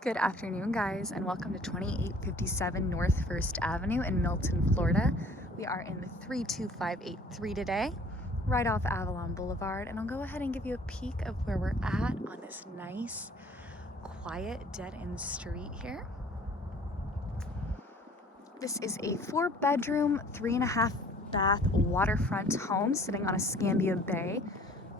Good afternoon, guys, and welcome to 2857 North First Avenue in Milton, Florida. We are in the 32583 today, right off Avalon Boulevard, and I'll go ahead and give you a peek of where we're at on this nice, quiet, dead-end street here. This is a 4-bedroom, 3.5-bath waterfront home sitting on Escambia Bay.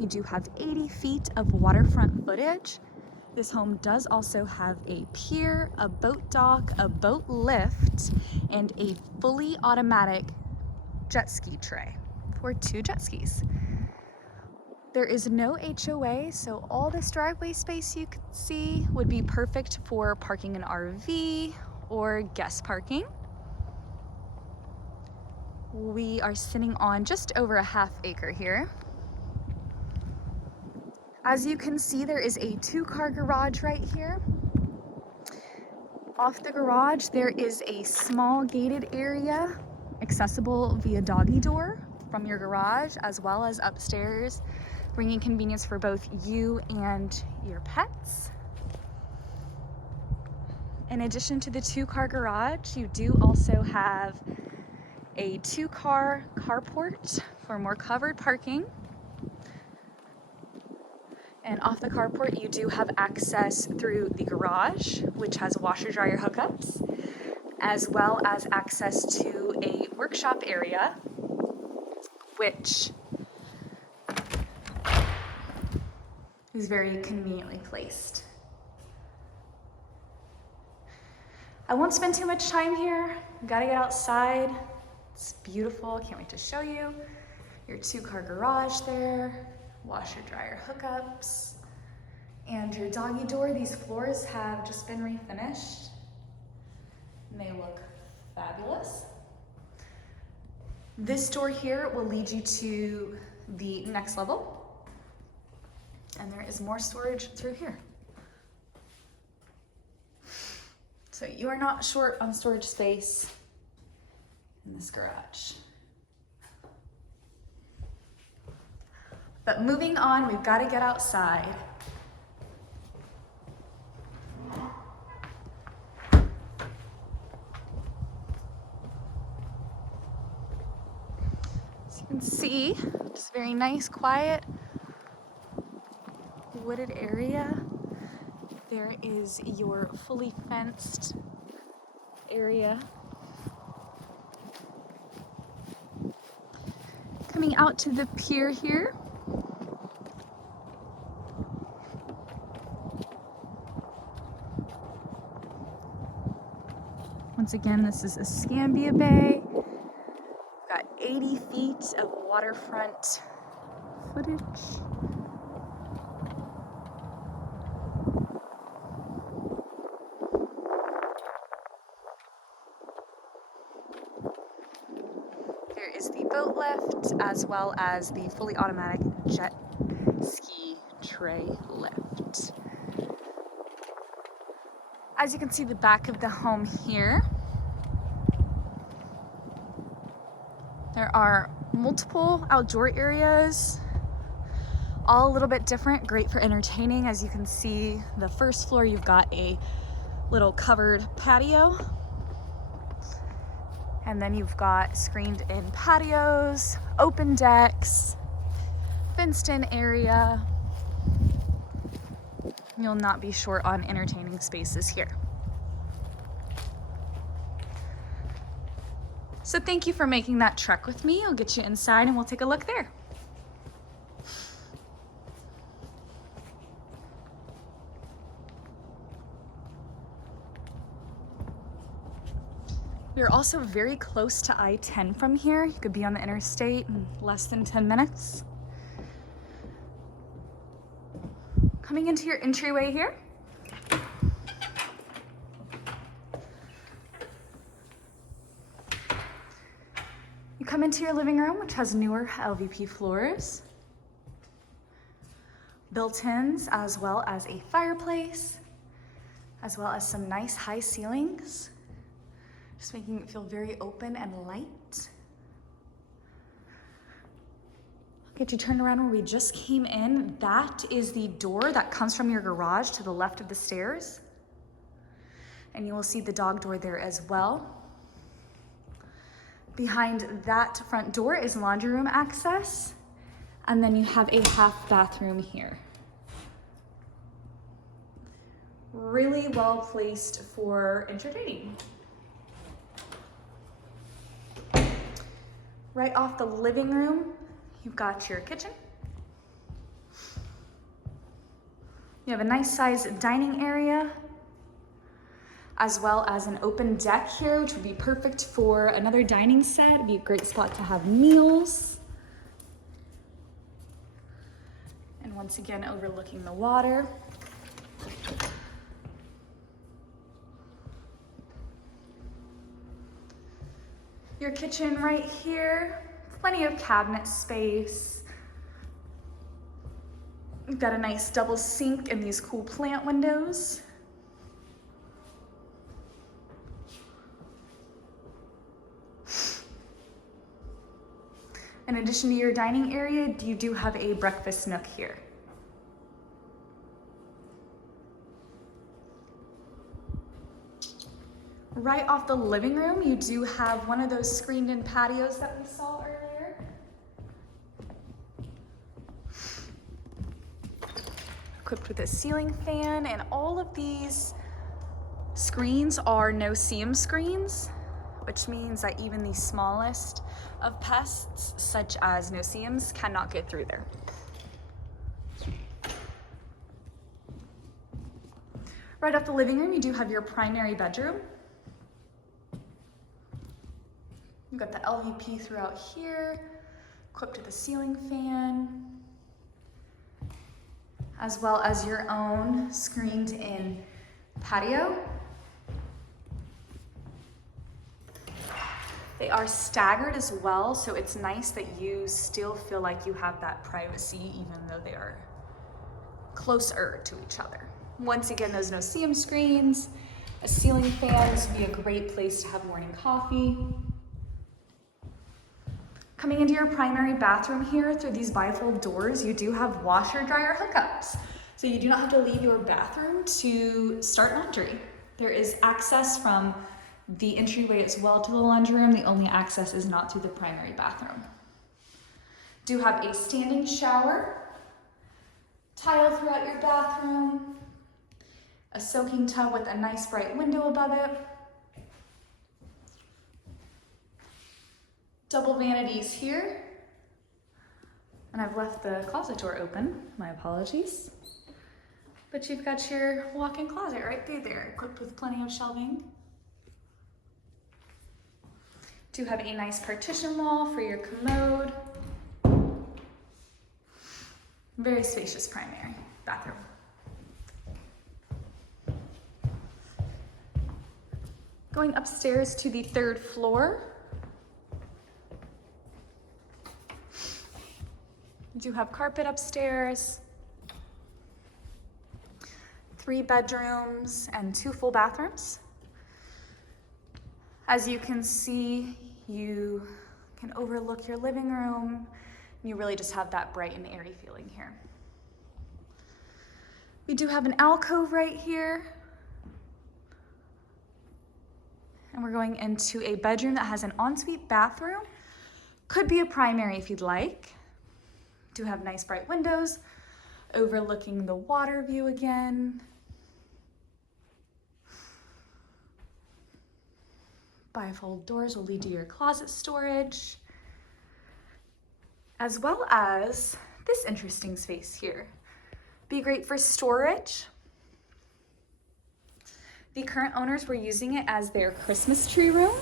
You do have 80 feet of waterfront footage. This home does also have a pier, a boat dock, a boat lift, and a fully automatic jet ski tray for 2 jet skis. There is no HOA, so all this driveway space you can see would be perfect for parking an RV or guest parking. We are sitting on just over a ½ acre here. As you can see, there is a 2-car garage right here. Off the garage, there is a small gated area accessible via doggy door from your garage, as well as upstairs, bringing convenience for both you and your pets. In addition to the 2-car garage, you do also have a 2-car carport for more covered parking. And off the carport, you do have access through the garage, which has washer dryer hookups, as well as access to a workshop area, which is very conveniently placed. I won't spend too much time here. You gotta get outside. It's beautiful. Can't wait to show you. Your 2-car garage there. Washer dryer hookups, and your doggy door. These floors have just been refinished and they look fabulous. This door here will lead you to the next level, and there is more storage through here. So you are not short on storage space in this garage. But moving on, we've got to get outside. As you can see, just very nice, quiet, wooded area. There is your fully fenced area. Coming out to the pier here. Once again, this is Escambia Bay. We've got 80 feet of waterfront footage. There is the boat lift, as well as the fully automatic jet ski tray lift. As you can see, the back of the home here, there are multiple outdoor areas, all a little bit different, great for entertaining. As you can see, the first floor, you've got a little covered patio, and then you've got screened in patios, open decks, fenced in area. You'll not be short on entertaining spaces here. So thank you for making that trek with me. I'll get you inside and we'll take a look there. We're also very close to I-10 from here. You could be on the interstate in less than 10 minutes. Coming into your entryway here, you come into your living room, which has newer LVP floors, built-ins, as well as a fireplace, as well as some nice high ceilings, just making it feel very open and light. Get you turned around where we just came in. That is the door that comes from your garage to the left of the stairs. And you will see the dog door there as well. Behind that front door is laundry room access. And then you have a half bathroom here. Really well placed for entertaining. Right off the living room, you've got your kitchen. You have a nice sized dining area, as well as an open deck here, which would be perfect for another dining set. It'd be a great spot to have meals. And once again, overlooking the water. Your kitchen right here, plenty of cabinet space. You've got a nice double sink and these cool plant windows. In addition to your dining area, you do have a breakfast nook here. Right off the living room, you do have one of those screened-in patios that we saw earlier. Equipped with a ceiling fan, and all of these screens are no-seam screens, which means that even the smallest of pests, such as no-seams, cannot get through there. Right off the living room, you do have your primary bedroom. You've got the LVP throughout here, equipped with a ceiling fan, as well as your own screened-in patio. They are staggered as well, so it's nice that you still feel like you have that privacy even though they are closer to each other. Once again, those no-seam screens, a ceiling fan. This would be a great place to have morning coffee. Coming into your primary bathroom here through these bifold doors, you do have washer dryer hookups. So you do not have to leave your bathroom to start laundry. There is access from the entryway as well to the laundry room. The only access is not through the primary bathroom. Do have a standing shower, tile throughout your bathroom, a soaking tub with a nice bright window above it, double vanities here, and I've left the closet door open, my apologies. But you've got your walk-in closet right through there, equipped with plenty of shelving. Do have a nice partition wall for your commode. Very spacious primary bathroom. Going upstairs to the third floor, you do have carpet upstairs, 3 bedrooms and 2 full bathrooms. As you can see, you can overlook your living room. You really just have that bright and airy feeling here. We do have an alcove right here. And we're going into a bedroom that has an ensuite bathroom. Could be a primary if you'd like. Do have nice bright windows overlooking the water view again. Bifold doors will lead to your closet storage, as well as this interesting space here. Be great for storage. The current owners were using it as their Christmas tree room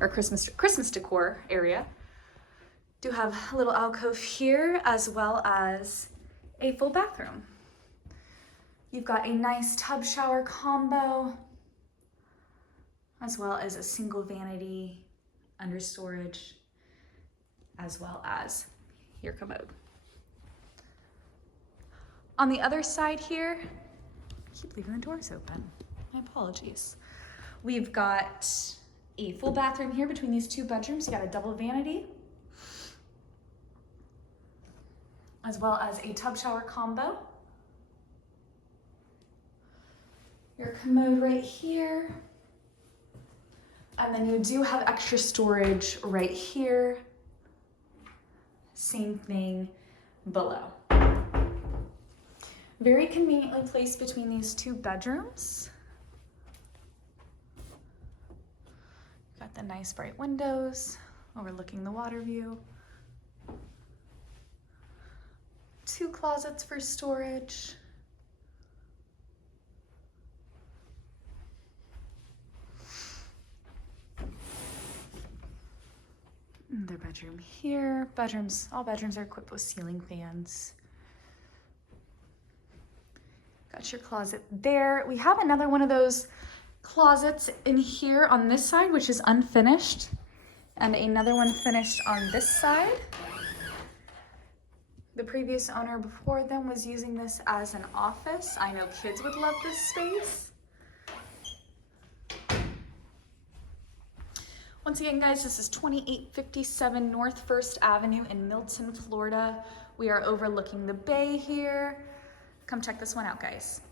or Christmas decor area. Do have a little alcove here, as well as a full bathroom. You've got a nice tub shower combo, as well as a single vanity under storage, as well as your commode. On the other side here, I keep leaving the doors open. My apologies. We've got a full bathroom here between these 2 bedrooms. You got a double vanity, as well as a tub shower combo. Your commode right here. And then you do have extra storage right here. Same thing below. Very conveniently placed between these two bedrooms. Got the nice bright windows overlooking the water view. Two closets for storage. Their bedroom here. All bedrooms are equipped with ceiling fans. Got your closet there. We have another one of those closets in here on this side, which is unfinished, and another one finished on this side. The previous owner before them was using this as an office. I know kids would love this space. Once again, guys, this is 2857 North 1st Avenue in Milton, Florida. We are overlooking the bay here. Come check this one out, guys.